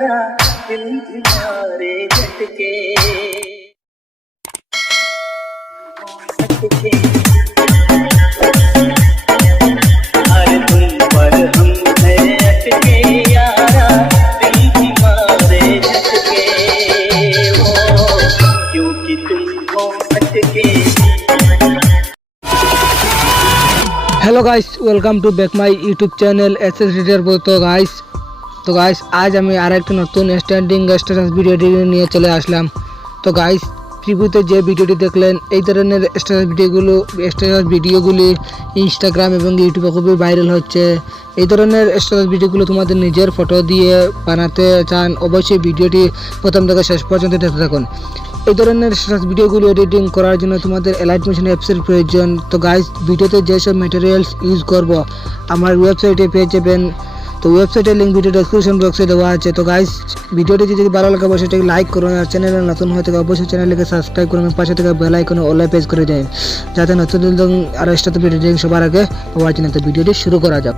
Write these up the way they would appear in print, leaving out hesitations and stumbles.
यारा दिल भी मारे झटके झटके हर धुन पर हम है अटके यारा दिल भी मारे झटके हो क्योंकि तुम हो अटके। Hello guys, welcome to back my YouTube channel SS reader. तो गाइस आज আমি আরেকটা নতুন স্ট্যান্ডিং স্ট্যাটাস ভিডিওটি নিয়ে চলে আসলাম। তো গাইস প্রিভিউতে যে ভিডিওটি দেখলেন এই ধরনের স্ট্যাটাস ভিডিওগুলি ইনস্টাগ্রাম এবং ইউটিউবে খুবই ভাইরাল হচ্ছে। এই ধরনের স্ট্যাটাস ভিডিওগুলো তোমাদের নিজের ফটো দিয়ে বানাতে চান, অবশ্যই ভিডিওটি প্রথম থেকে শেষ পর্যন্ত দেখতে থাকুন। এই ধরনের স্ট্যাটাস ভিডিওগুলো এডিটিং করার জন্য তোমাদের এলাইট মোশন অ্যাপসের প্রয়োজন। তো গাইস ভিডিওতে যেসব ম্যাটেরিয়ালস ইউজ করব আমার ওয়েবসাইটে পেয়ে যাবেন। তো ওয়েবসাইটের লিঙ্ক ভিডিও ডেসক্রিপশন বক্সে দেওয়া আছে। তো গাইস ভিডিওটি যদি ভালো লাগে অবশ্যই এটাকে লাইক করুন, আর চ্যানেলে নতুন হয়ে থাকে অবশ্যই চ্যানেলকে সাবস্ক্রাইব করুন, পাশে থেকে বেল আইকনে অল প্রেস করে দেন যাতে নতুন আর স্ট্যাটাস ভিডিও সবার আগে পাওয়ার জন্য। তো ভিডিওটি শুরু করা যাক।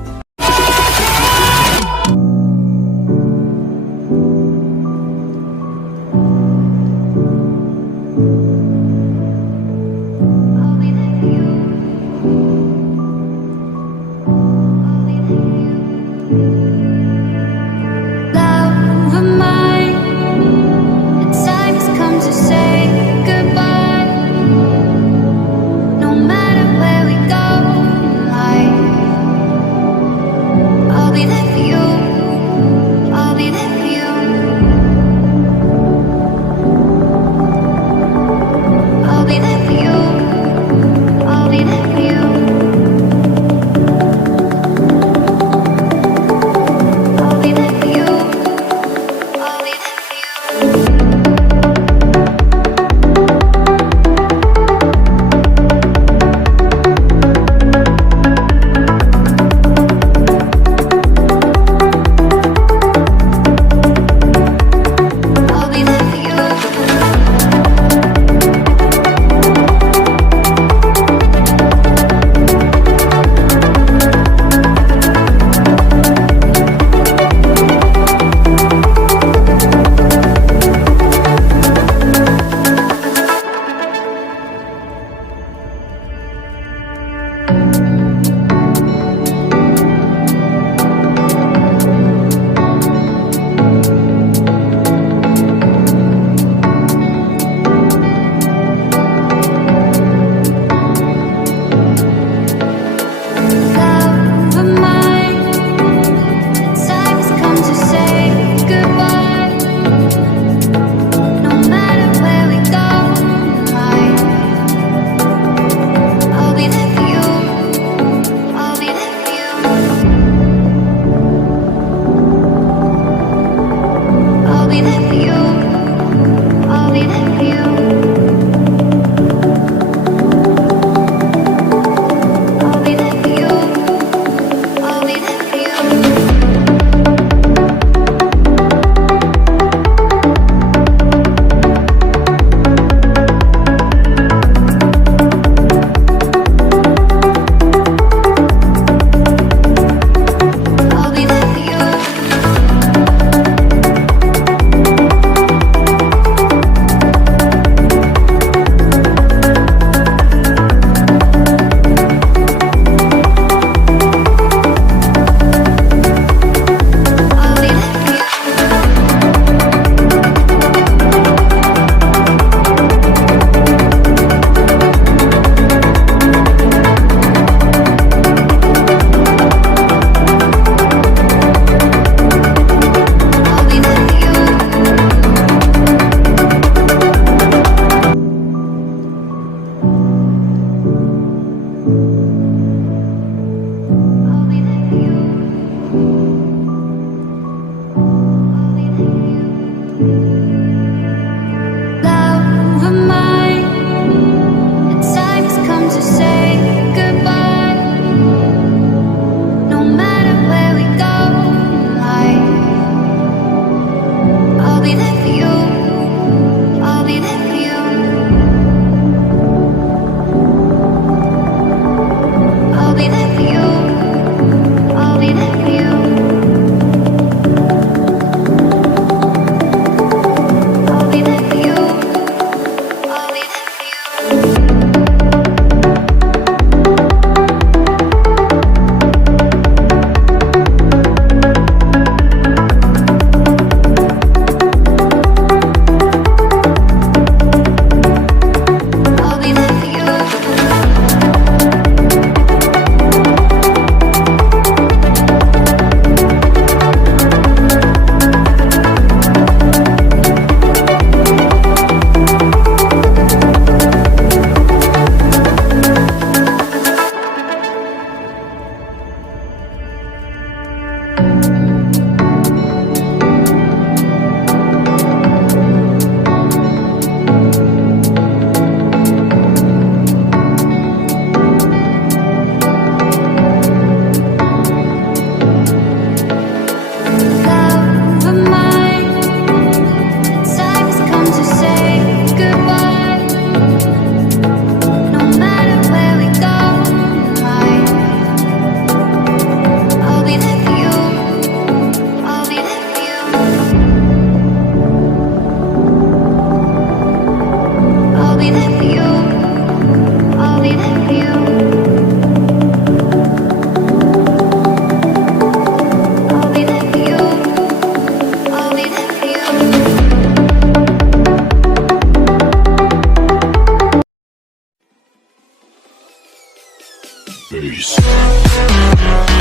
face.